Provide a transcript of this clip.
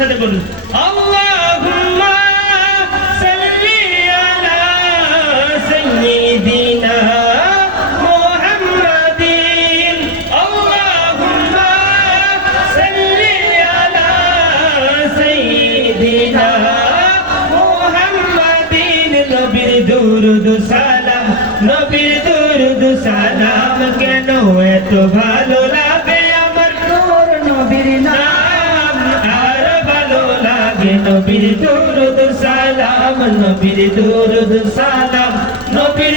সাথে বলুন। আল্লাহুম্মা সাল্লি আলা সাইয়্যিদিনা মুহাম্মাদিন। আল্লাহুম্মা সাল্লি নবীর দুরুদ সালাম, নবীর দুরুদ সালাম কেন এত ভালো লাগে? লাগে নবীর দুরুদ সালাম নবীর দুরুদ সালাম নবীর